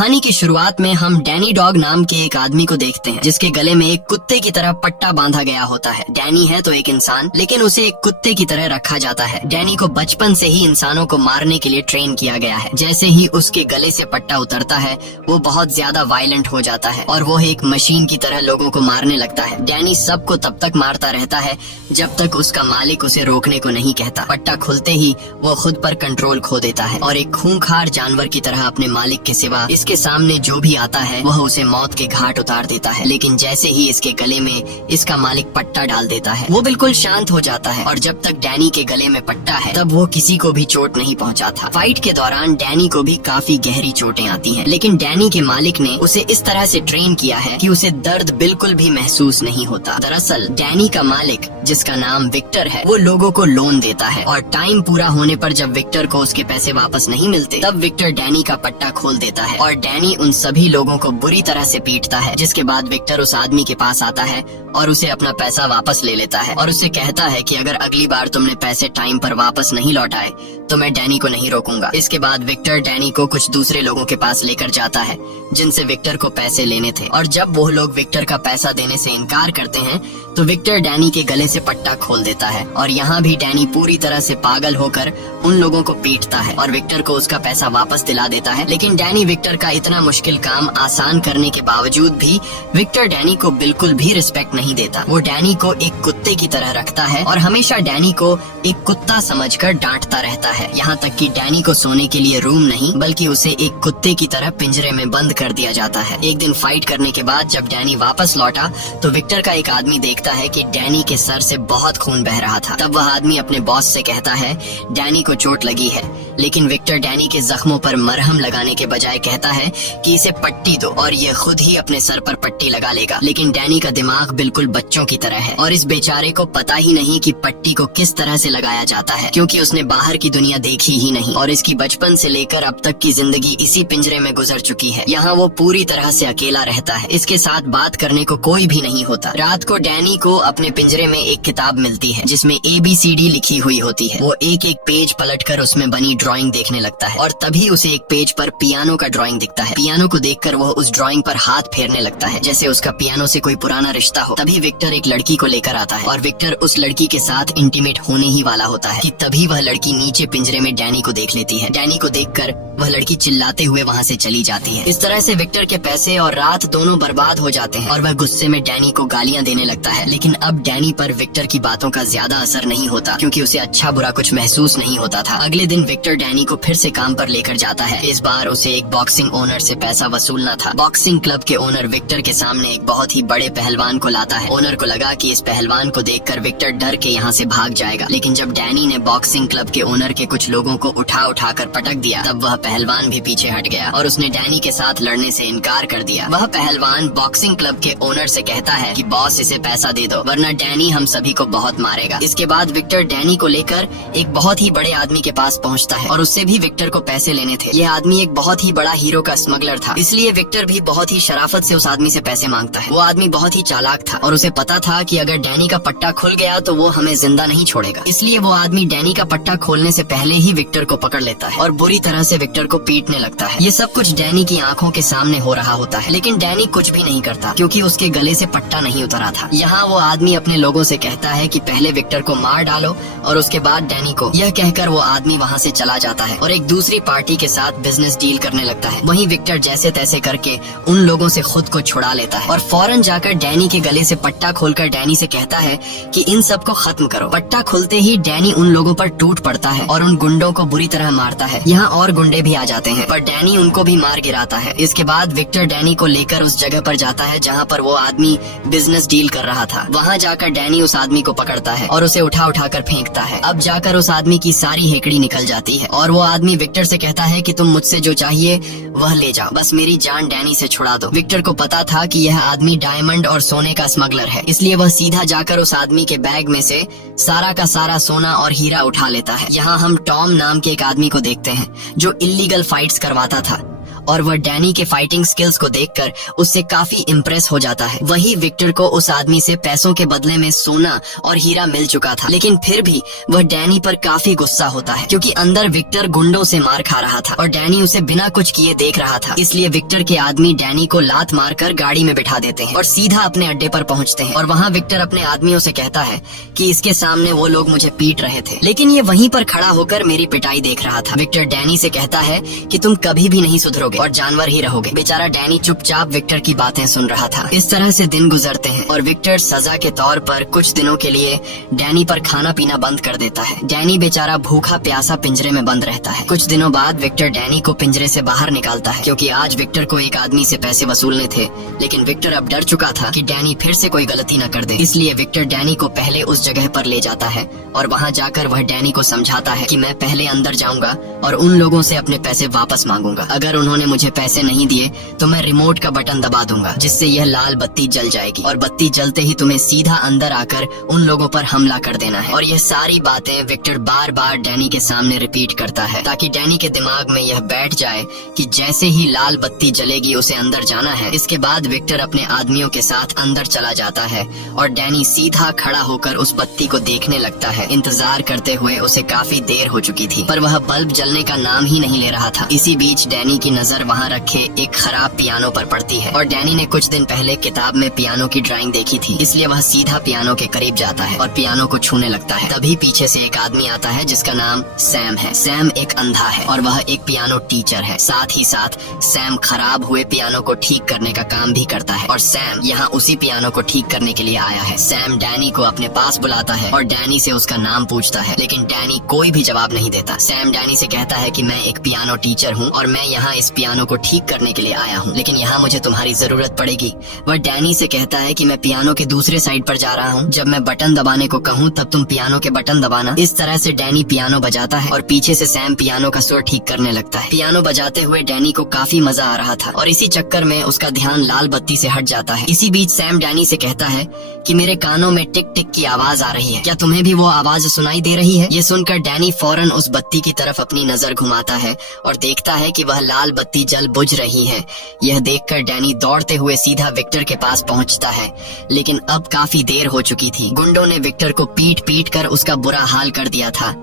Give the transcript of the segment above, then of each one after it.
कहानी की शुरुआत में हम डैनी डॉग नाम के एक आदमी को देखते हैं जिसके गले में एक कुत्ते की तरह पट्टा बांधा गया होता है। डैनी है तो एक इंसान, लेकिन उसे एक कुत्ते की तरह रखा जाता है। डैनी को बचपन से ही इंसानों को मारने के लिए ट्रेन किया गया है। जैसे ही उसके गले से पट्टा उतरता है वो बहुत ज्यादा वायलेंट हो जाता है और वो एक मशीन की तरह लोगों को मारने लगता है। डैनी सबको तब तक मारता रहता है जब तक उसका मालिक उसे रोकने को नहीं कहता। पट्टा खुलते ही वो खुद पर कंट्रोल खो देता है और एक खूंखार जानवर की तरह अपने मालिक के सिवा इसके सामने जो भी आता है वह उसे मौत के घाट उतार देता है। लेकिन जैसे ही इसके गले में इसका मालिक पट्टा डाल देता है वो बिल्कुल शांत हो जाता है और जब तक डैनी के गले में पट्टा है तब वो किसी को भी चोट नहीं पहुंचाता। फाइट के दौरान डैनी को भी काफी गहरी चोटें आती हैं, लेकिन डैनी के मालिक ने उसे इस तरह से ट्रेन किया है कि उसे दर्द बिल्कुल भी महसूस नहीं होता। दरअसल डैनी का मालिक, जिसका नाम विक्टर है, वो लोगों को लोन देता है और टाइम पूरा होने पर जब विक्टर को उसके पैसे वापस नहीं मिलते तब विक्टर डैनी का पट्टा खोल देता है और डैनी उन सभी लोगों को बुरी तरह से पीटता है। जिसके बाद विक्टर उस आदमी के पास आता है और उसे अपना पैसा वापस ले लेता है और उससे कहता है कि अगर अगली बार तुमने पैसे टाइम पर वापस नहीं लौटाए तो मैं डैनी को नहीं रोकूंगा। इसके बाद विक्टर डैनी को कुछ दूसरे लोगों के पास लेकर जाता है जिनसे विक्टर को पैसे लेने थे और जब वो लोग विक्टर का पैसा देने से इनकार करते हैं तो विक्टर डैनी के गले से पट्टा खोल देता है और यहाँ भी डैनी पूरी तरह से पागल होकर उन लोगों को पीटता है और विक्टर को उसका पैसा वापस दिला देता है। लेकिन डैनी विक्टर का इतना मुश्किल काम आसान करने के बावजूद भी विक्टर डैनी को बिल्कुल भी रिस्पेक्ट नहीं देता। वो डैनी को एक कुत्ते की तरह रखता है और हमेशा डैनी को एक कुत्ता समझकर डांटता रहता है। यहाँ तक कि डैनी को सोने के लिए रूम नहीं बल्कि उसे एक कुत्ते की तरह पिंजरे में बंद कर दिया जाता है। एक दिन फाइट करने के बाद जब डैनी वापस लौटा तो विक्टर का एक आदमी देखता है कि डैनी के सर से बहुत खून बह रहा था। तब वह आदमी अपने बॉस से कहता है डैनी को चोट लगी है, लेकिन विक्टर डैनी के जख्मों पर मरहम लगाने के बजाय कहता है कि इसे पट्टी दो और ये खुद ही अपने सर पर पट्टी लगा लेगा। लेकिन डैनी का दिमाग बिल्कुल बच्चों की तरह है और इस बेचारे को पता ही नहीं कि पट्टी को किस तरह से लगाया जाता है, क्योंकि उसने बाहर की दुनिया देखी ही नहीं और इसकी बचपन से लेकर अब तक की जिंदगी इसी पिंजरे में गुजर चुकी है। यहाँ वो पूरी तरह से अकेला रहता है, इसके साथ बात करने को कोई भी नहीं होता। रात को डैनी को अपने पिंजरे में एक किताब मिलती है जिसमें ABCD लिखी हुई होती है। वो एक एक पेज पलटकर उसमें बनी ड्राइंग देखने लगता है और तभी उसे एक पेज पर पियानो का ड्राइंग दिखता है। पियानो को देखकर वह उस ड्राइंग पर हाथ फेरने लगता है जैसे उसका पियानो से कोई पुराना रिश्ता हो। तभी विक्टर एक लड़की को लेकर आता है और विक्टर उस लड़की के साथ इंटीमेट होने ही वाला होता है कि तभी वह लड़की नीचे पिंजरे में डैनी को देख लेती है। डैनी को देखकर वह लड़की चिल्लाते हुए वहाँ से चली जाती है। इस तरह से विक्टर के पैसे और रात दोनों बर्बाद हो जाते हैं और वह गुस्से में डैनी को गालियाँ देने लगता है। लेकिन अब डैनी पर विक्टर की बातों का ज्यादा असर नहीं होता क्योंकि उसे अच्छा बुरा कुछ महसूस नहीं होता था। अगले दिन विक्टर डैनी को फिर से काम पर लेकर जाता है। इस बार उसे एक बॉक्सिंग ओनर से पैसा वसूलना था। बॉक्सिंग क्लब के ओनर विक्टर के सामने एक बहुत ही बड़े पहलवान को लाता है। ओनर को लगा कि इस पहलवान को देखकर विक्टर डर के यहाँ से भाग जाएगा, लेकिन जब डैनी ने बॉक्सिंग क्लब के ओनर के कुछ लोगों को उठा कर पटक दिया तब वह पहलवान भी पीछे हट गया और उसने डैनी के साथ लड़ने से इनकार कर दिया। वह पहलवान बॉक्सिंग क्लब के ओनर से कहता है कि बॉस इसे पैसा दे दो वरना डैनी हम सभी को बहुत मारेगा। इसके बाद विक्टर डैनी को लेकर एक बहुत ही बड़े आदमी के पास पहुंचता है और उससे भी विक्टर को पैसे लेने थे। यह आदमी एक बहुत ही बड़ा हीरो का स्मगलर था, इसलिए विक्टर भी बहुत ही शराफत से उस आदमी से पैसे मांगता है। वो आदमी बहुत ही चालाक था और उसे पता था कि अगर डैनी का पट्टा खुल गया तो वो हमें जिंदा नहीं छोड़ेगा, इसलिए वो आदमी डैनी का पट्टा खोलने से पहले ही विक्टर को पकड़ लेता है और बुरी तरह से विक्टर को पीटने लगता है। ये सब कुछ डैनी की आंखों के सामने हो रहा होता है, लेकिन डैनी कुछ भी नहीं करता क्योंकि उसके गले से पट्टा नहीं उतरा था। यहाँ वो आदमी अपने लोगों से कहता है कि पहले विक्टर को मार डालो और उसके बाद डैनी को। यह कहकर वो आदमी वहाँ से चला जाता है और एक दूसरी पार्टी के साथ बिजनेस डील करने लगता है। वहीं विक्टर जैसे तैसे करके उन लोगों से खुद को छुड़ा लेता है और फौरन जाकर डैनी के गले से पट्टा खोलकर डैनी से कहता है कि इन सब को खत्म करो। पट्टा खुलते ही डैनी उन लोगों पर टूट पड़ता है और उन गुंडों को बुरी तरह मारता है। यहाँ और गुंडे भी आ जाते हैं पर डैनी उनको भी मार गिराता है। इसके बाद विक्टर डैनी को लेकर उस जगह पर जाता है जहाँ पर वो आदमी बिजनेस डील कर रहा था। वहाँ जाकर डैनी उस आदमी को पकड़ता है और उसे उठा कर फेंकता है। अब जाकर उस आदमी की सारी हेकड़ी निकल जाती है और वो आदमी विक्टर से कहता है कि तुम मुझसे जो चाहिए वह ले जाओ, बस मेरी जान डैनी से छुड़ा दो। विक्टर को पता था कि यह आदमी डायमंड और सोने का स्मगलर है, इसलिए वह सीधा जाकर उस आदमी के बैग में से सारा का सारा सोना और हीरा उठा लेता है। यहाँ हम टॉम नाम के एक आदमी को देखते हैं जो इल्लीगल फाइट्स करवाता था और वह डैनी के फाइटिंग स्किल्स को देखकर उससे काफी इम्प्रेस हो जाता है। वही विक्टर को उस आदमी से पैसों के बदले में सोना और हीरा मिल चुका था, लेकिन फिर भी वह डैनी पर काफी गुस्सा होता है क्योंकि अंदर विक्टर गुंडों से मार खा रहा था और डैनी उसे बिना कुछ किए देख रहा था। इसलिए विक्टर के आदमी डैनी को लात मारकर गाड़ी में बिठा देते हैं और सीधा अपने अड्डे पर पहुंचते हैं। और वहाँ विक्टर अपने आदमियों से कहता है कि इसके सामने वो लोग मुझे पीट रहे थे, लेकिन ये वहीं पर खड़ा होकर मेरी पिटाई देख रहा था। विक्टर डैनी से कहता है कि तुम कभी भी नहीं सुधरोगे और जानवर ही रहोगे। बेचारा डैनी चुपचाप विक्टर की बातें सुन रहा था। इस तरह से दिन गुजरते हैं और विक्टर सजा के तौर पर कुछ दिनों के लिए डैनी पर खाना पीना बंद कर देता है। डैनी बेचारा भूखा प्यासा पिंजरे में बंद रहता है। कुछ दिनों बाद विक्टर डैनी को पिंजरे से बाहर निकालता है क्योंकि आज विक्टर को एक आदमी से पैसे वसूलने थे, लेकिन विक्टर अब डर चुका था कि डैनी फिर से कोई गलती न कर दे। इसलिए विक्टर डैनी को पहले उस जगह पर ले जाता है और वहाँ जाकर वह डैनी को समझाता है कि मैं पहले अंदर जाऊंगा और उन लोगों से अपने पैसे वापस मांगूंगा। अगर उन्होंने मुझे पैसे नहीं दिए तो मैं रिमोट का बटन दबा दूंगा जिससे यह लाल बत्ती जल जाएगी और बत्ती जलते ही तुम्हें सीधा अंदर आकर उन लोगों पर हमला कर देना है। और यह सारी बातें विक्टर बार बार डैनी के सामने रिपीट करता है ताकि डैनी के दिमाग में यह बैठ जाए कि जैसे ही लाल बत्ती जलेगी उसे अंदर जाना है। इसके बाद विक्टर अपने आदमियों के साथ अंदर चला जाता है और डैनी सीधा खड़ा होकर उस बत्ती को देखने लगता है। इंतजार करते हुए उसे काफी देर हो चुकी थी पर वह बल्ब जलने का नाम ही नहीं ले रहा था। इसी बीच डैनी की नजर वहाँ रखे एक खराब पियानो पर पड़ती है और डैनी ने कुछ दिन पहले किताब में पियानो की ड्राइंग देखी थी, इसलिए वह सीधा पियानो के करीब जाता है और पियानो को छूने लगता है। तभी पीछे से एक आदमी आता है जिसका नाम सैम है। सैम एक अंधा है और वह एक पियानो टीचर है। साथ ही साथ सैम खराब हुए पियानो को ठीक करने का काम भी करता है और सैम यहाँ उसी पियानो को ठीक करने के लिए आया है। सैम डैनी को अपने पास बुलाता है और डैनी से उसका नाम पूछता है, लेकिन डैनी कोई भी जवाब नहीं देता। सैम डैनी से कहता है कि मैं एक पियानो टीचर हूँ और मैं यहाँ इस पियानो को ठीक करने के लिए आया हूँ, लेकिन यहाँ मुझे तुम्हारी जरूरत पड़ेगी। वह डैनी से कहता है कि मैं पियानो के दूसरे साइड पर जा रहा हूँ, जब मैं बटन दबाने को कहूँ तब तुम पियानो के बटन दबाना। इस तरह से डैनी पियानो बजाता है और पीछे से सैम पियानो का सुर ठीक करने लगता है। पियानो बजाते हुए डैनी को काफी मजा आ रहा था और इसी चक्कर में उसका ध्यान लाल बत्ती से हट जाता है। इसी बीच सैम डैनी से कहता है कि मेरे कानों में टिक टिक की आवाज आ रही है, क्या तुम्हें भी वो आवाज सुनाई दे रही है? ये सुनकर डैनी फौरन उस बत्ती की तरफ अपनी नजर घुमाता है और देखता है कि वह लाल बत्ती जल बुझ रही है। यह देखकर डैनी दौड़ते हुए सीधा विक्टर के पास पहुंचता है, लेकिन अब काफी देर हो चुकी थी। गुंडों ने विक्टर को पीट पीट कर उसका बुरा हाल कर दिया था।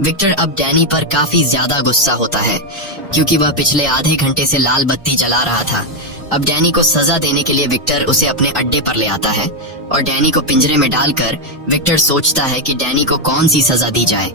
विक्टर अब डैनी पर काफी ज्यादा गुस्सा होता है क्योंकि वह पिछले आधे घंटे से लाल बत्ती जला रहा था। अब डैनी को सजा देने के लिए विक्टर उसे अपने अड्डे पर ले आता है और डैनी को पिंजरे में डालकर विक्टर सोचता है कि डैनी को कौन सी सजा दी जाए।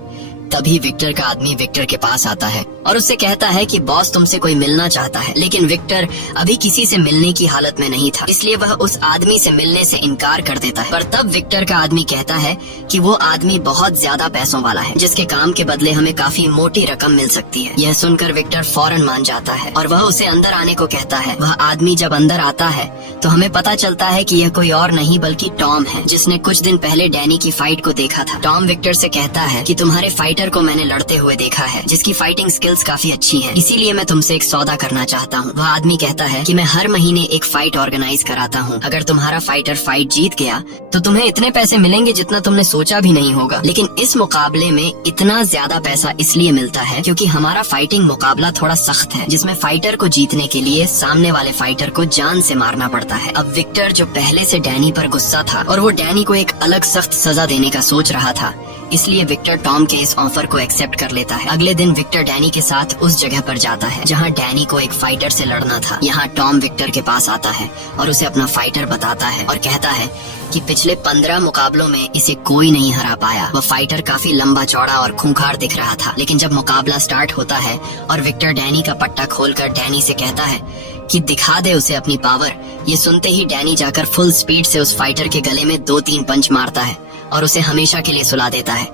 तभी विक्टर का आदमी विक्टर के पास आता है और उससे कहता है कि बॉस तुमसे कोई मिलना चाहता है, लेकिन विक्टर अभी किसी से मिलने की हालत में नहीं था, इसलिए वह उस आदमी से मिलने से इनकार कर देता है। पर तब विक्टर का आदमी कहता है कि वो आदमी बहुत ज्यादा पैसों वाला है जिसके काम के बदले हमें काफी मोटी रकम मिल सकती है। यह सुनकर विक्टर फौरन मान जाता है और वह उसे अंदर आने को कहता है। वह आदमी जब अंदर आता है तो हमें पता चलता है कि यह कोई और नहीं बल्कि टॉम है, जिसने कुछ दिन पहले डैनी की फाइट को देखा था। टॉम विक्टर से कहता है कि तुम्हारे फाइटर को मैंने लड़ते हुए देखा है जिसकी फाइटिंग स्किल्स काफी अच्छी हैं, इसीलिए मैं तुमसे एक सौदा करना चाहता हूँ। वह आदमी कहता है कि मैं हर महीने एक फाइट ऑर्गेनाइज कराता हूँ, अगर तुम्हारा फाइटर फाइट जीत गया तो तुम्हें इतने पैसे मिलेंगे जितना तुमने सोचा भी नहीं होगा। लेकिन इस मुकाबले में इतना ज्यादा पैसा इसलिए मिलता है क्योंकि हमारा फाइटिंग मुकाबला थोड़ा सख्त है, जिसमें फाइटर को जीतने के लिए सामने वाले फाइटर को जान से मारना पड़ता है। अब विक्टर जो पहले से डैनी पर गुस्सा था और वो डैनी को एक अलग सख्त सजा देने का सोच रहा था, इसलिए विक्टर टॉम के इस ऑफर को एक्सेप्ट कर लेता है। अगले दिन विक्टर डैनी के साथ उस जगह पर जाता है जहां डैनी को एक फाइटर से लड़ना था। यहाँ टॉम विक्टर के पास आता है और उसे अपना फाइटर बताता है और कहता है कि पिछले 15 मुकाबलों में इसे कोई नहीं हरा पाया। वह फाइटर काफी लंबा चौड़ा और खूंखार दिख रहा था, लेकिन जब मुकाबला स्टार्ट होता है और विक्टर डैनी का पट्टा खोलकर डैनी से कहता है कि दिखा दे उसे अपनी पावर, ये सुनते ही डैनी जाकर फुल स्पीड से उस फाइटर के गले में 2-3 पंच मारता है और उसे हमेशा के लिए सुला देता है।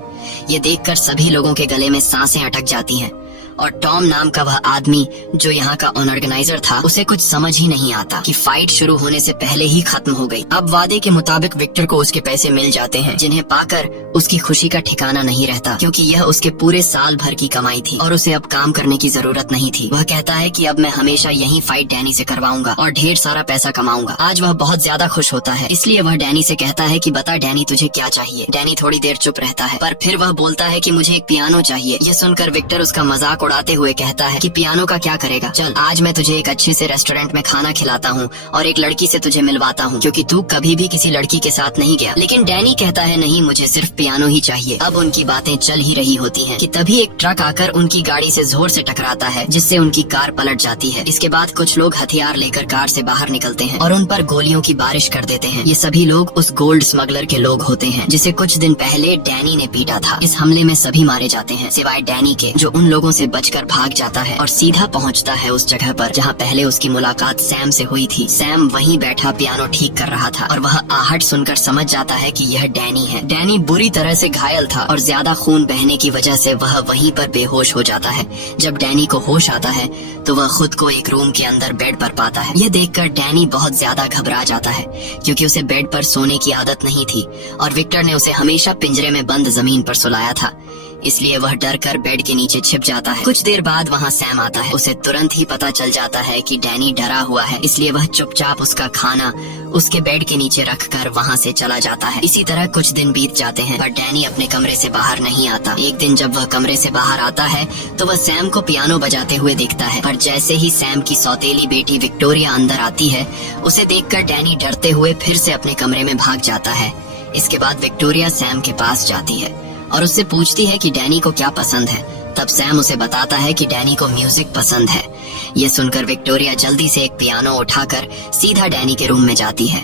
ये देखकर सभी लोगों के गले में सांसें अटक जाती हैं और टॉम नाम का वह आदमी जो यहाँ का ऑर्गेनाइजर था, उसे कुछ समझ ही नहीं आता कि फाइट शुरू होने से पहले ही खत्म हो गई। अब वादे के मुताबिक विक्टर को उसके पैसे मिल जाते हैं, जिन्हें पाकर उसकी खुशी का ठिकाना नहीं रहता क्योंकि यह उसके पूरे साल भर की कमाई थी और उसे अब काम करने की जरूरत नहीं थी। वह कहता है कि अब मैं हमेशा यही फाइट डैनी से करवाऊंगा और ढेर सारा पैसा कमाऊंगा। आज वह बहुत ज्यादा खुश होता है, इसलिए वह डैनी से कहता है कि बता डैनी तुझे क्या चाहिए। डैनी थोड़ी देर चुप रहता है पर फिर वह बोलता है कि मुझे एक पियानो चाहिए। यह सुनकर विक्टर उसका मजाक उड़ाते हुए कहता है कि पियानो का क्या करेगा, चल आज मैं तुझे एक अच्छे से रेस्टोरेंट में खाना खिलाता हूँ और एक लड़की से तुझे मिलवाता हूँ, क्योंकि तू कभी भी किसी लड़की के साथ नहीं गया। लेकिन डैनी कहता है नहीं, मुझे सिर्फ पियानो ही चाहिए। अब उनकी बातें चल ही रही होती हैं कि तभी एक ट्रक आकर उनकी गाड़ी से जोर से टकराता है, जिससे उनकी कार पलट जाती है। इसके बाद कुछ लोग हथियार लेकर कार से बाहर निकलते हैं और उन पर गोलियों की बारिश कर देते हैं। ये सभी लोग उस गोल्ड स्मगलर के लोग होते हैं जिसे कुछ दिन पहले डैनी ने पीटा था। इस हमले में सभी मारे जाते हैं सिवाय डैनी के, जो उन लोगों से बचकर भाग जाता है और सीधा पहुंचता है उस जगह पर जहां पहले उसकी मुलाकात सैम से हुई थी। सैम वहीं बैठा पियानो ठीक कर रहा था और वह आहट सुनकर समझ जाता है कि यह डैनी है। डैनी बुरी तरह से घायल था और ज्यादा खून बहने की वजह से वह वहीं पर बेहोश हो जाता है। जब डैनी को होश आता है तो वह खुद को एक रूम के अंदर बेड पर पाता है। यह देखकर डैनी बहुत ज्यादा घबरा जाता है, क्योंकि उसे बेड पर सोने की आदत नहीं थी और विक्टर ने उसे हमेशा पिंजरे में बंद जमीन पर सुलाया था, इसलिए वह डर कर बेड के नीचे छिप जाता है। कुछ देर बाद वहाँ सैम आता है। उसे तुरंत ही पता चल जाता है कि डैनी डरा हुआ है, इसलिए वह चुपचाप उसका खाना उसके बेड के नीचे रखकर वहाँ से चला जाता है। इसी तरह कुछ दिन बीत जाते हैं, पर डैनी अपने कमरे से बाहर नहीं आता। एक दिन जब वह कमरे से बाहर आता है तो वह सैम को पियानो बजाते हुए दिखता है, पर जैसे ही सैम की सौतेली बेटी विक्टोरिया अंदर आती है, उसे देखकर डैनी डरते हुए फिर से अपने कमरे में भाग जाता है। इसके बाद विक्टोरिया सैम के पास जाती है और उससे पूछती है कि डैनी को क्या पसंद है। तब सैम उसे बताता है कि डैनी को म्यूजिक पसंद है। ये सुनकर विक्टोरिया जल्दी से एक पियानो उठाकर सीधा डैनी के रूम में जाती है।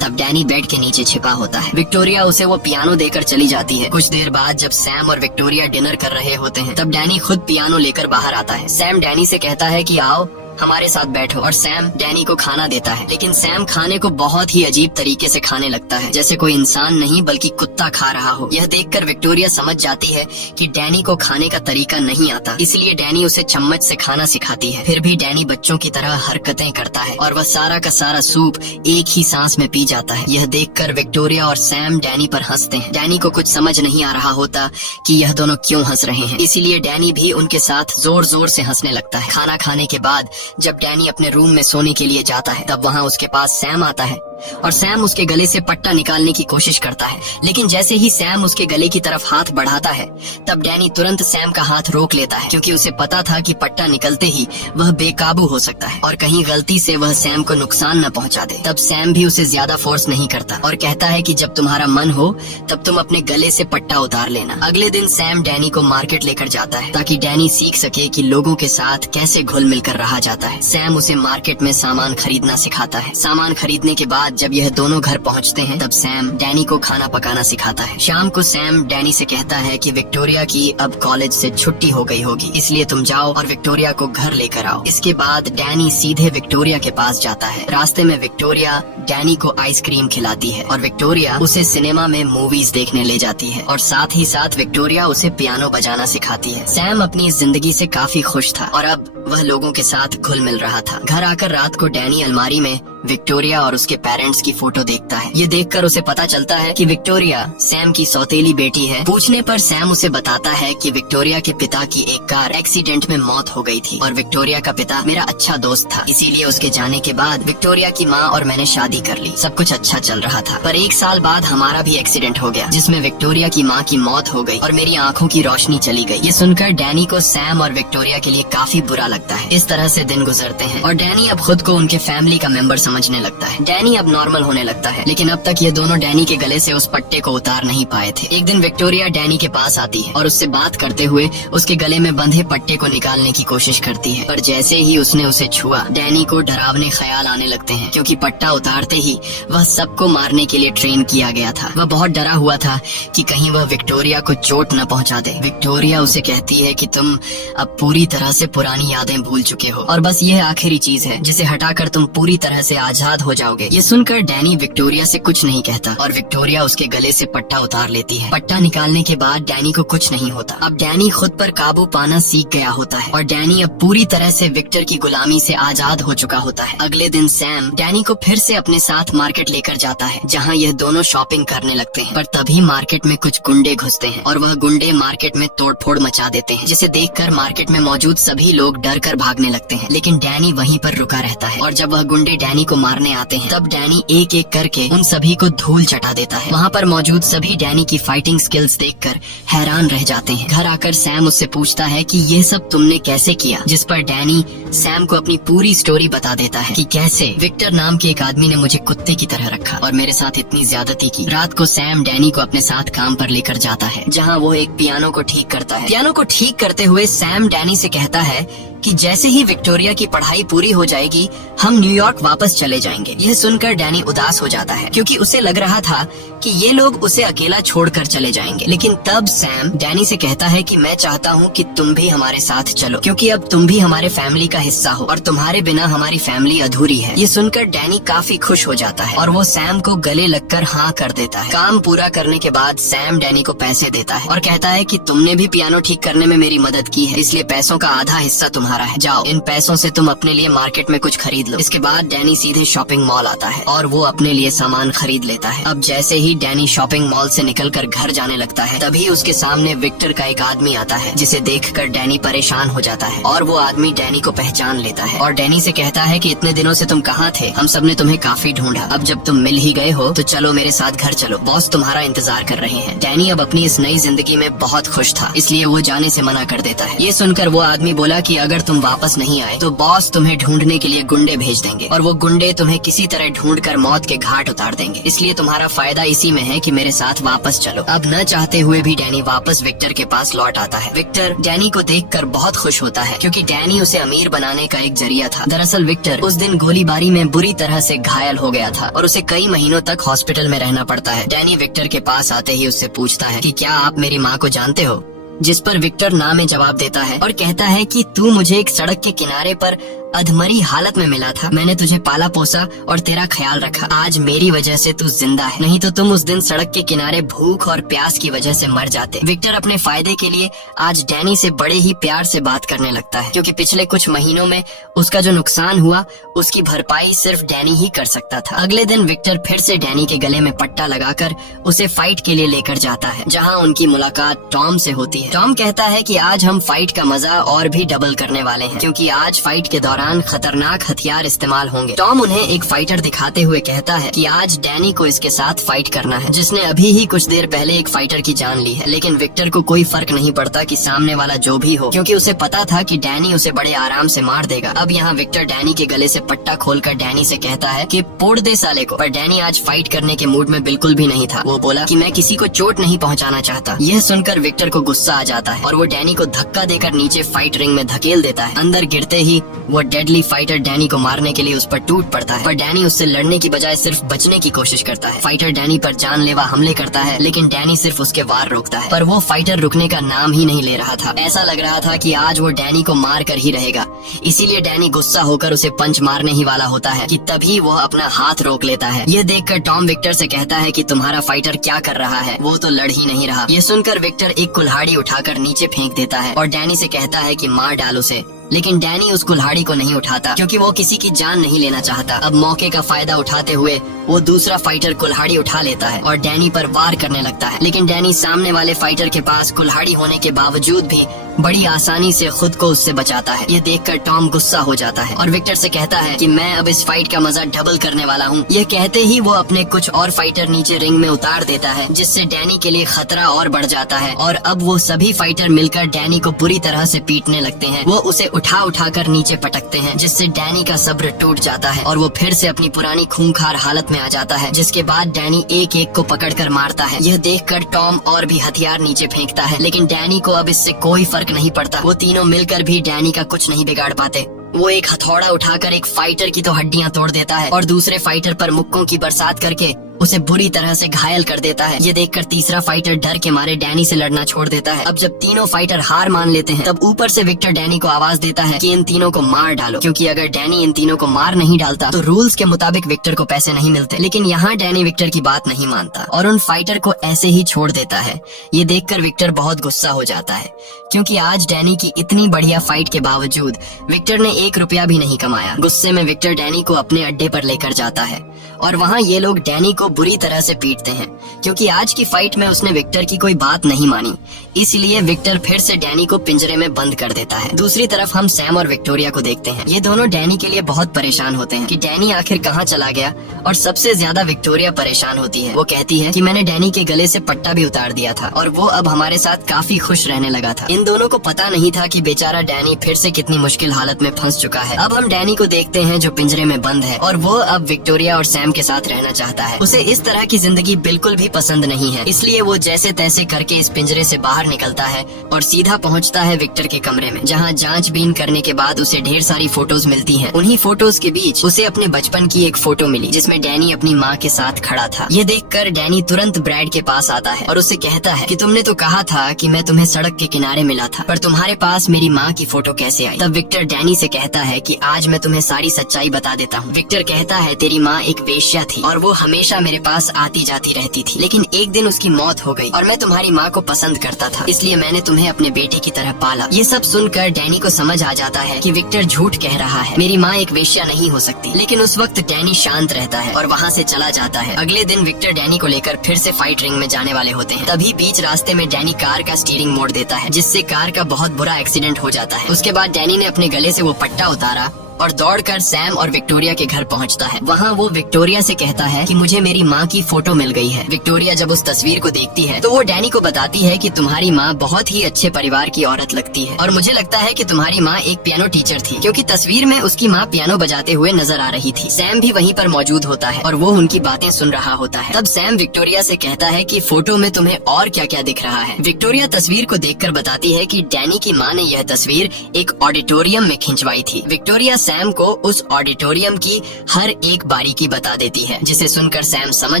तब डैनी बेड के नीचे छिपा होता है। विक्टोरिया उसे वो पियानो देकर चली जाती है। कुछ देर बाद जब सैम और विक्टोरिया डिनर कर रहे होते हैं, तब डैनी खुद पियानो लेकर बाहर आता है। सैम डैनी से कहता है कि आओ हमारे साथ बैठो, और सैम डैनी को खाना देता है। लेकिन सैम खाने को बहुत ही अजीब तरीके से खाने लगता है, जैसे कोई इंसान नहीं बल्कि कुत्ता खा रहा हो। यह देखकर विक्टोरिया समझ जाती है कि डैनी को खाने का तरीका नहीं आता, इसलिए डैनी उसे चम्मच से खाना सिखाती है। फिर भी डैनी बच्चों की तरह हरकतें करता है और वह सारा का सारा सूप एक ही सांस में पी जाता है। यह देखकर विक्टोरिया और सैम डैनी पर हंसते हैं। डैनी को कुछ समझ नहीं आ रहा होता कि यह दोनों क्यों हंस रहे हैं, इसीलिए डैनी भी उनके साथ जोर जोर से हंसने लगता है। खाना खाने के बाद जब डैनी अपने रूम में सोने के लिए जाता है, तब वहाँ उसके पास सैम आता है और सैम उसके गले से पट्टा निकालने की कोशिश करता है। लेकिन जैसे ही सैम उसके गले की तरफ हाथ बढ़ाता है, तब डैनी तुरंत सैम का हाथ रोक लेता है, क्योंकि उसे पता था कि पट्टा निकलते ही वह बेकाबू हो सकता है और कहीं गलती से वह सैम को नुकसान न पहुंचा दे। तब सैम भी उसे ज्यादा फोर्स नहीं करता और कहता है कि जब तुम्हारा मन हो तब तुम अपने गले से पट्टा उतार लेना। अगले दिन सैम डैनी को मार्केट लेकर जाता है, ताकि डैनी सीख सके कि लोगों के साथ कैसे घुल मिल कर रहा जाता है। सैम उसे मार्केट में सामान खरीदना सिखाता है। सामान खरीदने के बाद जब यह दोनों घर पहुंचते हैं, तब सैम डैनी को खाना पकाना सिखाता है। शाम को सैम डैनी से कहता है कि विक्टोरिया की अब कॉलेज से छुट्टी हो गई होगी, इसलिए तुम जाओ और विक्टोरिया को घर लेकर आओ। इसके बाद डैनी सीधे विक्टोरिया के पास जाता है। रास्ते में विक्टोरिया डैनी को आइसक्रीम खिलाती है और विक्टोरिया उसे सिनेमा में मूवीज देखने ले जाती है, और साथ ही साथ विक्टोरिया उसे पियानो बजाना सिखाती है। सैम अपनी जिंदगी से काफी खुश था और अब वह लोगों के साथ घुल मिल रहा था। घर आकर रात को डैनी अलमारी में विक्टोरिया और उसके पेरेंट्स की फोटो देखता है। ये देखकर उसे पता चलता है कि विक्टोरिया सैम की सौतेली बेटी है। पूछने पर सैम उसे बताता है कि विक्टोरिया के पिता की एक कार एक्सीडेंट में मौत हो गई थी और विक्टोरिया का पिता मेरा अच्छा दोस्त था, इसीलिए उसके जाने के बाद विक्टोरिया की माँ और मैंने शादी कर ली। सब कुछ अच्छा चल रहा था, पर 1 साल बाद हमारा भी एक्सीडेंट हो गया, जिसमें विक्टोरिया की माँ की मौत हो गई और मेरी आँखों की रोशनी चली गई। ये सुनकर डैनी को सैम और विक्टोरिया के लिए काफी बुरा लगता है। इस तरह से दिन गुजरते हैं और डैनी अब खुद को उनके फैमिली का मेंबर समझने लगता है। डैनी अब नॉर्मल होने लगता है, लेकिन अब तक ये दोनों डैनी के गले से उस पट्टे को उतार नहीं पाए थे। एक दिन विक्टोरिया डैनी के पास आती है और उससे बात करते हुए उसके गले में बंधे पट्टे को निकालने की कोशिश करती है, पर जैसे ही उसने उसे छुआ, डैनी को डरावने ख्याल आने लगते हैं, क्योंकि पट्टा उतारते ही वह सबको मारने के लिए ट्रेन किया गया था। वह बहुत डरा हुआ था कि कहीं वह विक्टोरिया को चोट न पहुंचा दे। विक्टोरिया उसे कहती है कि तुम अब पूरी तरह से पुरानी यादें भूल चुके हो और बस यह आखिरी चीज है जिसे हटाकर तुम पूरी तरह से आजाद हो जाओगे। ये सुनकर डैनी विक्टोरिया से कुछ नहीं कहता और विक्टोरिया उसके गले से पट्टा उतार लेती है। पट्टा निकालने के बाद डैनी को कुछ नहीं होता। अब डैनी खुद पर काबू पाना सीख गया होता है और डैनी अब पूरी तरह से विक्टर की गुलामी से आजाद हो चुका होता है। अगले दिन सैम डैनी को फिर से अपने साथ मार्केट लेकर जाता है, जहाँ यह दोनों शॉपिंग करने लगते हैं। पर तभी मार्केट में कुछ गुंडे घुसते हैं और वह गुंडे मार्केट में तोड़फोड़ मचा देते हैं, जिसे देखकर मार्केट में मौजूद सभी लोग डर कर भागने लगते हैं। लेकिन डैनी वहीं पर रुका रहता है और जब वह गुंडे डैनी को मारने आते हैं, तब डैनी एक एक करके उन सभी को धूल चटा देता है। वहाँ पर मौजूद सभी डैनी की फाइटिंग स्किल्स देखकर हैरान रह जाते हैं। घर आकर सैम उससे पूछता है कि ये सब तुमने कैसे किया, जिस पर डैनी सैम को अपनी पूरी स्टोरी बता देता है कि कैसे विक्टर नाम के एक आदमी ने मुझे कुत्ते की तरह रखा और मेरे साथ इतनी ज्यादती की। रात को सैम डैनी को अपने साथ काम पर लेकर जाता है, जहाँ वो एक पियानो को ठीक करता है। पियानो को ठीक करते हुए सैम डैनी से कहता है कि जैसे ही विक्टोरिया की पढ़ाई पूरी हो जाएगी हम न्यूयॉर्क वापस चले जाएंगे। यह सुनकर डैनी उदास हो जाता है, क्योंकि उसे लग रहा था कि ये लोग उसे अकेला छोड़कर चले जाएंगे। लेकिन तब सैम डैनी से कहता है कि मैं चाहता हूँ कि तुम भी हमारे साथ चलो, क्योंकि अब तुम भी हमारे फैमिली का हिस्सा हो और तुम्हारे बिना हमारी फैमिली अधूरी है। ये सुनकर डैनी काफी खुश हो जाता है और वो सैम को गले लगकर हाँ कर देता है। काम पूरा करने के बाद सैम डैनी को पैसे देता है और कहता है कि तुमने भी पियानो ठीक करने में मेरी मदद की है, इसलिए पैसों का आधा हिस्सा तुम्हारा है। जाओ, इन पैसों से तुम अपने लिए मार्केट में कुछ खरीद लो। इसके बाद डैनी सीधे शॉपिंग मॉल आता है और वो अपने लिए सामान खरीद लेता है। अब जैसे ही डैनी शॉपिंग मॉल से निकलकर घर जाने लगता है, तभी उसके सामने विक्टर का एक आदमी आता है, जिसे देखकर डैनी परेशान हो जाता है और वो आदमी डैनी को पहचान लेता है और डैनी से कहता है कि इतने दिनों से तुम कहाँ थे, हम सब ने तुम्हें काफी ढूंढा। अब जब तुम मिल ही गए हो तो चलो मेरे साथ घर चलो, बॉस तुम्हारा इंतजार कर रहे हैं। डैनी अब अपनी इस नई जिंदगी में बहुत खुश था, इसलिए वो जाने से मना कर देता है। ये सुनकर वो आदमी बोला कि अगर तुम वापस नहीं आए तो बॉस तुम्हें ढूंढने के लिए गुंडे भेज देंगे और वो गुंडे तुम्हें किसी तरह ढूंढकर मौत के घाट उतार देंगे, इसलिए तुम्हारा फायदा इसी में है कि मेरे साथ वापस चलो। अब न चाहते हुए भी डैनी वापस विक्टर के पास लौट आता है। विक्टर डैनी को देखकर बहुत खुश होता है, क्योंकि डैनी उसे अमीर बनाने का एक जरिया था। दरअसल विक्टर उस दिन गोलीबारी में बुरी तरह से घायल हो गया था और उसे कई महीनों तक हॉस्पिटल में रहना पड़ता है। डैनी विक्टर के पास आते ही उससे पूछता है कि क्या आप मेरी माँ को जानते हो, जिस पर विक्टर ना में जवाब देता है और कहता है कि तू मुझे एक सड़क के किनारे पर अधमरी हालत में मिला था, मैंने तुझे पाला पोसा और तेरा ख्याल रखा, आज मेरी वजह से तू जिंदा है, नहीं तो तुम उस दिन सड़क के किनारे भूख और प्यास की वजह से मर जाते। विक्टर अपने फायदे के लिए आज डैनी से बड़े ही प्यार से बात करने लगता है, क्योंकि पिछले कुछ महीनों में उसका जो नुकसान हुआ उसकी भरपाई सिर्फ डैनी ही कर सकता था। अगले दिन विक्टर फिर से डैनी के गले में पट्टा लगाकर उसे फाइट के लिए लेकर जाता है, जहाँ उनकी मुलाकात टॉम से होती है। टॉम कहता है कि आज हम फाइट का मजा और भी डबल करने वाले हैं, क्योंकि आज फाइट के दौरान खतरनाक हथियार इस्तेमाल होंगे। टॉम उन्हें एक फाइटर दिखाते हुए कहता है कि आज डैनी को इसके साथ फाइट करना है, जिसने अभी ही कुछ देर पहले एक फाइटर की जान ली है। लेकिन विक्टर को कोई फर्क नहीं पड़ता कि सामने वाला जो भी हो, क्योंकि उसे पता था कि डैनी उसे बड़े आराम से मार देगा। अब यहाँ विक्टर डैनी के गले से पट्टा खोलकर डैनी से कहता है कि पोड़ दे साले को, पर डैनी आज फाइट करने के मूड में बिल्कुल भी नहीं था। वो बोला कि मैं किसी को चोट नहीं पहुँचाना चाहता। यह सुनकर विक्टर को गुस्सा आ जाता है और वो डैनी को धक्का देकर नीचे फाइट रिंग में धकेल देता है। अंदर गिरते ही वो डेडली फाइटर डैनी को मारने के लिए उस पर टूट पड़ता है, पर डैनी उससे लड़ने की बजाय सिर्फ बचने की कोशिश करता है। फाइटर डैनी पर जानलेवा हमले करता है, लेकिन डैनी सिर्फ उसके वार रोकता है, पर वो फाइटर रुकने का नाम ही नहीं ले रहा था। ऐसा लग रहा था कि आज वो डैनी को मार कर ही रहेगा, इसीलिए डैनी गुस्सा होकर उसे पंच मारने ही वाला होता है कि तभी वो अपना हाथ रोक लेता है। ये देखकर टॉम विक्टर से कहता है कि तुम्हारा फाइटर क्या कर रहा है, वो तो लड़ ही नहीं रहा। ये सुनकर विक्टर एक कुल्हाड़ी उठाकर नीचे फेंक देता है और डैनी से कहता है कि मार डाल उसे, लेकिन डैनी उस कुल्हाड़ी को नहीं उठाता, क्योंकि वो किसी की जान नहीं लेना चाहता। अब मौके का फायदा उठाते हुए वो दूसरा फाइटर कुल्हाड़ी उठा लेता है और डैनी पर वार करने लगता है, लेकिन डैनी सामने वाले फाइटर के पास कुल्हाड़ी होने के बावजूद भी बड़ी आसानी से खुद को उससे बचाता है। ये देखकर टॉम गुस्सा हो जाता है और विक्टर से कहता है कि मैं अब इस फाइट का मजा डबल करने वाला हूँ। ये कहते ही वो अपने कुछ और फाइटर नीचे रिंग में उतार देता है, जिससे डैनी के लिए खतरा और बढ़ जाता है और अब वो सभी फाइटर मिलकर डैनी को बुरी तरह से पीटने लगते हैं। वो उसे उठाकर नीचे पटकते हैं, जिससे डैनी का सब्र टूट जाता है और वो फिर से अपनी पुरानी खूंखार हालत में आ जाता है, जिसके बाद डैनी एक एक को पकड़कर मारता है। यह देखकर टॉम और भी हथियार नीचे फेंकता है, लेकिन डैनी को अब इससे कोई फर्क नहीं पड़ता। वो तीनों मिलकर भी डैनी का कुछ नहीं बिगाड़ पाते। वो एक हथौड़ा उठाकर एक फाइटर की तो हड्डियां तोड़ देता है और दूसरे फाइटर पर मुक्कों की बरसात करके उसे बुरी तरह से घायल कर देता है। ये देखकर तीसरा फाइटर डर के मारे डैनी से लड़ना छोड़ देता है। अब जब तीनों फाइटर हार मान लेते हैं, तब ऊपर से विक्टर डैनी को आवाज देता है कि इन तीनों को मार डालो, क्योंकि अगर डैनी इन तीनों को मार नहीं डालता तो रूल्स के मुताबिक विक्टर को पैसे नहीं मिलते। लेकिन यहाँ डैनी विक्टर की बात नहीं मानता और उन फाइटर को ऐसे ही छोड़ देता है। ये देखकर विक्टर बहुत गुस्सा हो जाता है, क्योंकि आज डैनी की इतनी बढ़िया फाइट के बावजूद विक्टर ने 1 रुपया भी नहीं कमाया। गुस्से में विक्टर डैनी को अपने अड्डे पर लेकर जाता है और वहाँ ये लोग डैनी को बुरी तरह से पीटते हैं, क्योंकि आज की फाइट में उसने विक्टर की कोई बात नहीं मानी। इसलिए विक्टर फिर से डैनी को पिंजरे में बंद कर देता है। दूसरी तरफ हम सैम और विक्टोरिया को देखते हैं। ये दोनों डैनी के लिए बहुत परेशान होते हैं कि डैनी आखिर कहाँ चला गया, और सबसे ज्यादा विक्टोरिया परेशान होती है। वो कहती है कि मैंने डैनी के गले से पट्टा भी उतार दिया था और वो अब हमारे साथ काफी खुश रहने लगा था। इन दोनों को पता नहीं था कि बेचारा डैनी फिर से कितनी मुश्किल हालत में फंस चुका है। अब हम डैनी को देखते हैं जो पिंजरे में बंद है और वो अब विक्टोरिया और सैम के साथ रहना चाहता है। उसे इस तरह की जिंदगी बिल्कुल भी पसंद नहीं है, इसलिए वो जैसे तैसे करके इस पिंजरे से बाहर निकलता है और सीधा पहुंचता है विक्टर के कमरे में, जहां जांचबीन करने के बाद उसे ढेर सारी फोटोज मिलती हैं। उन्हीं फोटोज के बीच उसे अपने बचपन की एक फोटो मिली जिसमें डैनी अपनी माँ के साथ खड़ा था। ये देखकर डैनी तुरंत ब्रैड के पास आता है और उससे कहता है कि तुमने तो कहा था कि मैं तुम्हें सड़क के किनारे मिला था, पर तुम्हारे पास मेरी माँ की फोटो कैसे आई? तब विक्टर डैनी से कहता है कि आज मैं तुम्हें सारी सच्चाई बता देता हूँ। विक्टर कहता है तेरी माँ एक वेश्या थी और वो हमेशा मेरे पास आती जाती रहती थी, लेकिन एक दिन उसकी मौत हो गई और मैं तुम्हारी माँ को पसंद करता था, इसलिए मैंने तुम्हें अपने बेटे की तरह पाला। ये सब सुनकर डैनी को समझ आ जाता है कि विक्टर झूठ कह रहा है, मेरी माँ एक वेश्या नहीं हो सकती। लेकिन उस वक्त डैनी शांत रहता है और वहाँ से चला जाता है। अगले दिन विक्टर डैनी को लेकर फिर से फाइट रिंग में जाने वाले होते हैं। तभी बीच रास्ते में डैनी कार का स्टीयरिंग मोड़ देता है, जिससे कार का बहुत बुरा एक्सीडेंट हो जाता है। उसके बाद डैनी ने अपने गले से वो पट्टा उतारा और दौड़कर सैम और विक्टोरिया के घर पहुंचता है। वहाँ वो विक्टोरिया से कहता है कि मुझे मेरी माँ की फोटो मिल गई है। विक्टोरिया जब उस तस्वीर को देखती है तो वो डैनी को बताती है कि तुम्हारी माँ बहुत ही अच्छे परिवार की औरत लगती है और मुझे लगता है कि तुम्हारी माँ एक पियानो टीचर थी, क्योंकि तस्वीर में उसकी माँ पियानो बजाते हुए नजर आ रही थी। सैम भी वहीं पर मौजूद होता है और वो उनकी बातें सुन रहा होता है। तब सैम विक्टोरिया से कहता है कि फोटो में तुम्हें और क्या क्या दिख रहा है? विक्टोरिया तस्वीर को देखकर बताती है कि डैनी की माँ ने यह तस्वीर एक ऑडिटोरियम में खिंचवाई थी। विक्टोरिया सैम को उस ऑडिटोरियम की हर एक बारीकी बता देती है, जिसे सुनकर सैम समझ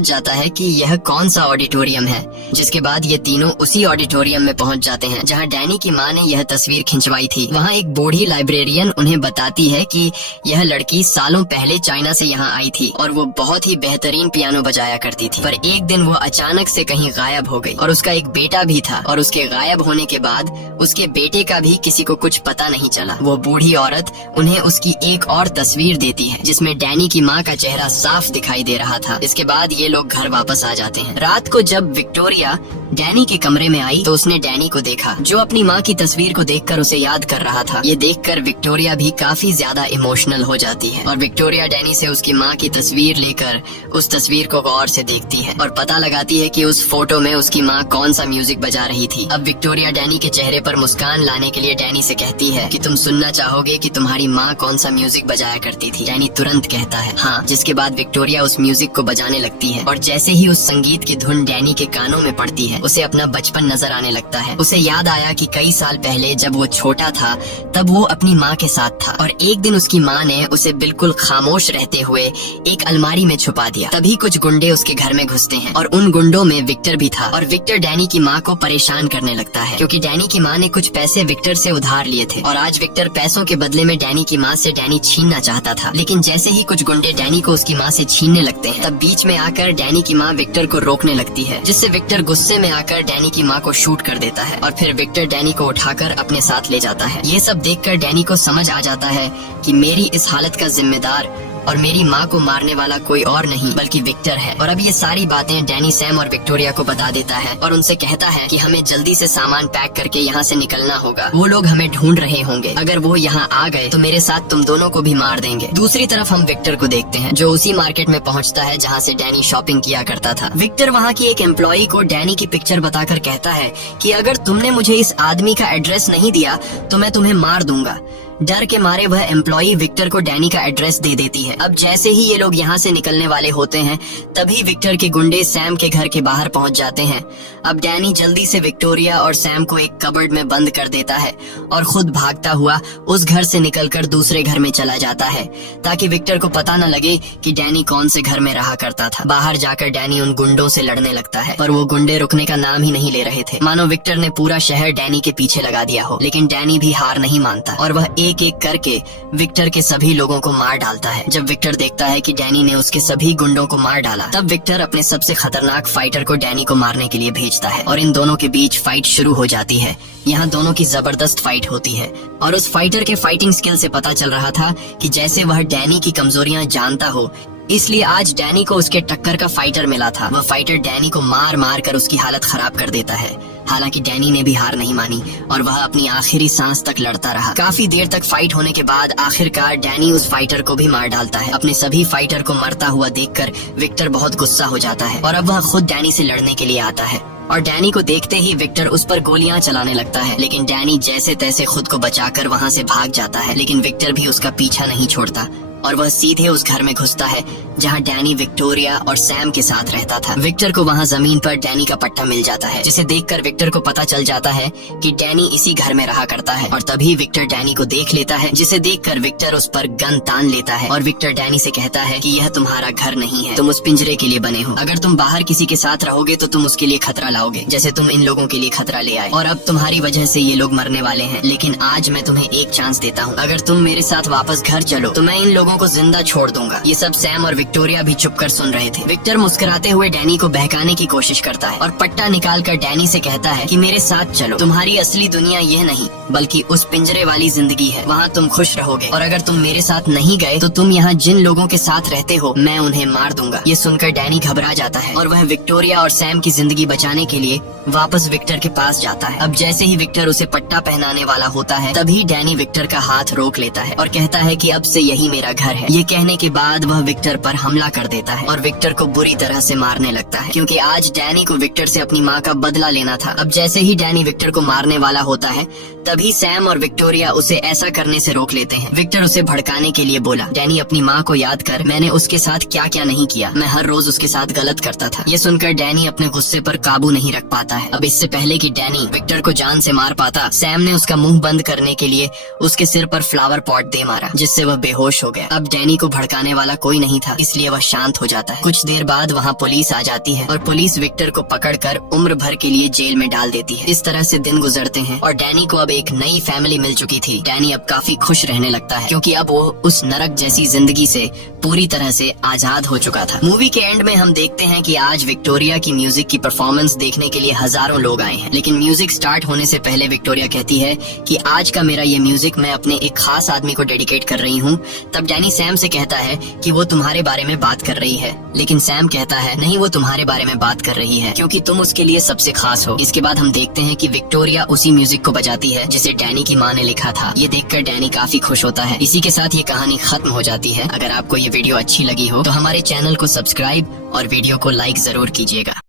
जाता है कि यह कौन सा ऑडिटोरियम है। जिसके बाद ये तीनों उसी ऑडिटोरियम में पहुंच जाते हैं जहां डैनी की माँ ने यह तस्वीर खिंचवाई थी। वहां एक बूढ़ी लाइब्रेरियन उन्हें बताती है कि यह लड़की सालों पहले चाइना से यहाँ आई थी और वो बहुत ही बेहतरीन पियानो बजाया करती थी, पर एक दिन वो अचानक से कहीं गायब हो गई और उसका एक बेटा भी था और उसके गायब होने के बाद उसके बेटे का भी किसी को कुछ पता नहीं चला। वो बूढ़ी औरत उन्हें उसकी एक और तस्वीर देती है जिसमें डैनी की माँ का चेहरा साफ दिखाई दे रहा था। इसके बाद ये लोग घर वापस आ जाते हैं। रात को जब विक्टोरिया डैनी के कमरे में आई तो उसने डैनी को देखा जो अपनी माँ की तस्वीर को देखकर उसे याद कर रहा था। ये देखकर विक्टोरिया भी काफी ज्यादा इमोशनल हो जाती है और विक्टोरिया डैनी से उसकी माँ की तस्वीर लेकर उस तस्वीर को गौर से देखती है और पता लगाती है कि उस फोटो में उसकी माँ कौन सा म्यूजिक बजा रही थी। अब विक्टोरिया डैनी के चेहरे पर मुस्कान लाने के लिए डैनी से कहती है कि तुम सुनना चाहोगे कि तुम्हारी माँ कौन सा म्यूजिक बजाया करती थी? डैनी तुरंत कहता है हाँ, जिसके बाद विक्टोरिया उस म्यूजिक को बजाने लगती है और जैसे ही उस संगीत की धुन डैनी के कानों में पड़ती है उसे अपना बचपन नजर आने लगता है। उसे याद आया कि कई साल पहले जब वो छोटा था तब वो अपनी माँ के साथ था और एक दिन उसकी माँ ने उसे बिल्कुल खामोश रहते हुए एक अलमारी में छुपा दिया। तभी कुछ गुंडे उसके घर में घुसते हैं और उन गुंडों में विक्टर भी था और विक्टर डैनी की माँ को परेशान करने लगता है, क्योंकि डैनी की माँ ने कुछ पैसे विक्टर से उधार लिए थे और आज विक्टर पैसों के बदले में डैनी की माँ से डैनी छीनना चाहता था। लेकिन जैसे ही कुछ गुंडे डैनी को उसकी माँ से छीनने लगते हैं तब बीच में आकर डैनी की माँ विक्टर को रोकने लगती है, जिससे विक्टर गुस्से में आकर डैनी की माँ को शूट कर देता है और फिर विक्टर डैनी को उठाकर अपने साथ ले जाता है। ये सब देखकर डैनी को समझ आ जाता है कि मेरी इस हालत का जिम्मेदार और मेरी माँ को मारने वाला कोई और नहीं बल्कि विक्टर है। और अब ये सारी बातें डैनी सैम और विक्टोरिया को बता देता है और उनसे कहता है कि हमें जल्दी से सामान पैक करके यहाँ से निकलना होगा। वो लोग हमें ढूंढ रहे होंगे, अगर वो यहाँ आ गए तो मेरे साथ तुम दोनों को भी मार देंगे। दूसरी तरफ हम विक्टर को देखते हैं जो उसी मार्केट में पहुँचता है जहाँ से डैनी शॉपिंग किया करता था। विक्टर वहाँ की एक एम्प्लॉई को डैनी की पिक्चर बताकर कहता है कि अगर तुमने मुझे इस आदमी का एड्रेस नहीं दिया तो मैं तुम्हें मार दूंगा। डर के मारे वह एम्प्लॉई विक्टर को डैनी का एड्रेस दे देती है। अब जैसे ही ये लोग यहाँ से निकलने वाले होते हैं तभी विक्टर के गुंडे सैम के घर के बाहर पहुँच जाते हैं। अब डैनी जल्दी से विक्टोरिया और सैम को एक कबर्ड में बंद कर देता है और खुद भागता हुआ उस घर से निकलकर दूसरे घर में चला जाता है ताकि विक्टर को पता न लगे कि डैनी कौन से घर में रहा करता था। बाहर जाकर डैनी उन गुंडों से लड़ने लगता है पर वो गुंडे रुकने का नाम ही नहीं ले रहे थे, मानो विक्टर ने पूरा शहर डैनी के पीछे लगा दिया हो। लेकिन डैनी भी हार नहीं मानता और वह एक एक करके विक्टर के सभी लोगों को मार डालता है। जब विक्टर देखता है कि डैनी ने उसके सभी गुंडों को मार डाला तब विक्टर अपने सबसे खतरनाक फाइटर को डैनी को मारने के लिए भेजता है और इन दोनों के बीच फाइट शुरू हो जाती है। यहाँ दोनों की जबरदस्त फाइट होती है और उस फाइटर के फाइटिंग स्किल से पता चल रहा था कि जैसे वह डैनी की कमजोरियां जानता हो इसलिए आज डैनी को उसके टक्कर का फाइटर मिला था। वह फाइटर डैनी को मार मार कर उसकी हालत खराब कर देता है। हालांकि डैनी ने भी हार नहीं मानी और वह अपनी आखिरी सांस तक लड़ता रहा। काफी देर तक फाइट होने के बाद आखिरकार डैनी उस फाइटर को भी मार डालता है। अपने सभी फाइटर को मरता हुआ देखकर विक्टर बहुत गुस्सा हो जाता है और अब वह खुद डैनी से लड़ने के लिए आता है। और डैनी को देखते ही विक्टर उस पर गोलियां चलाने लगता है, लेकिन डैनी जैसे तैसे खुद को बचाकर वहां से भाग जाता है। लेकिन विक्टर भी उसका पीछा नहीं छोड़ता और वह सीधे उस घर में घुसता है जहां डैनी विक्टोरिया और सैम के साथ रहता था। विक्टर को वहां जमीन पर डैनी का पट्टा मिल जाता है, जिसे देखकर विक्टर को पता चल जाता है कि डैनी इसी घर में रहा करता है। और तभी विक्टर डैनी को देख लेता है, जिसे देखकर विक्टर उस पर गन तान लेता है और विक्टर डैनी से कहता है कि यह तुम्हारा घर नहीं है, तुम उस पिंजरे के लिए बने हो। अगर तुम बाहर किसी के साथ रहोगे तो तुम उसके लिए खतरा लाओगे, जैसे तुम इन लोगों के लिए खतरा ले आए। और अब तुम्हारी वजह से ये लोग मरने वाले हैं, लेकिन आज मैं तुम्हें एक चांस देता हूँ। अगर तुम मेरे साथ वापस घर चलो तो मैं इन लोगों को जिंदा छोड़ दूंगा। ये सब सैम और विक्टोरिया भी चुप कर सुन रहे थे। विक्टर मुस्कुराते हुए डैनी को बहकाने की कोशिश करता है और पट्टा निकालकर डैनी से कहता है कि मेरे साथ चलो, तुम्हारी असली दुनिया यह नहीं बल्कि उस पिंजरे वाली जिंदगी है, वहाँ तुम खुश रहोगे। और अगर तुम मेरे साथ नहीं गए तो तुम यहाँ जिन लोगों के साथ रहते हो मैं उन्हें मार दूंगा। ये सुनकर डैनी घबरा जाता है और वह विक्टोरिया और सैम की जिंदगी बचाने के लिए वापस विक्टर के पास जाता है। अब जैसे ही विक्टर उसे पट्टा पहनाने वाला होता है तभी डैनी विक्टर का हाथ रोक लेता है और कहता है कि अब से यही मेरा घर है। ये कहने के बाद वह विक्टर पर हमला कर देता है और विक्टर को बुरी तरह से मारने लगता है, क्योंकि आज डैनी को विक्टर से अपनी माँ का बदला लेना था। अब जैसे ही डैनी विक्टर को मारने वाला होता है तभी सैम और विक्टोरिया उसे ऐसा करने से रोक लेते हैं। विक्टर उसे भड़काने के लिए बोला, डैनी अपनी माँ को याद कर, मैंने उसके साथ क्या क्या नहीं किया, मैं हर रोज उसके साथ गलत करता था। ये सुनकर डैनी अपने गुस्से पर काबू नहीं रख पाता है। अब इससे पहले कि डैनी विक्टर को जान से मार पाता, सैम ने उसका मुंह बंद करने के लिए उसके सिर पर फ्लावर पॉट दे मारा, जिससे वह बेहोश हो गया। अब डैनी को भड़काने वाला कोई नहीं था, इसलिए वह शांत हो जाता है। कुछ देर बाद वहाँ पुलिस आ जाती है और पुलिस विक्टर को पकड़कर उम्र भर के लिए जेल में डाल देती है। इस तरह से दिन गुजरते हैं और डैनी को अब एक नई फैमिली मिल चुकी थी। डैनी अब काफी खुश रहने लगता है, क्योंकि अब वो उस नरक जैसी जिंदगी से पूरी तरह से आजाद हो चुका था। मूवी के एंड में हम देखते हैं कि आज विक्टोरिया की म्यूजिक की परफॉर्मेंस देखने के लिए हजारों लोग आए हैं, लेकिन म्यूजिक स्टार्ट होने से पहले विक्टोरिया कहती है कि आज का मेरा ये म्यूजिक मैं अपने एक खास आदमी को डेडिकेट कर रही हूँ। तब डैनी सैम से कहता है कि वो तुम्हारे बारे में बात कर रही है, लेकिन सैम कहता है नहीं, वो तुम्हारे बारे में बात कर रही है क्योंकि तुम उसके लिए सबसे खास हो। इसके बाद हम देखते हैं कि विक्टोरिया उसी म्यूजिक को बजाती है जिसे डैनी की माँ ने लिखा था। ये देखकर डैनी काफी खुश होता है। इसी के साथ ये कहानी खत्म हो जाती है। अगर आपको ये वीडियो अच्छी लगी हो तो हमारे चैनल को सब्सक्राइब और वीडियो को लाइक जरूर कीजिएगा।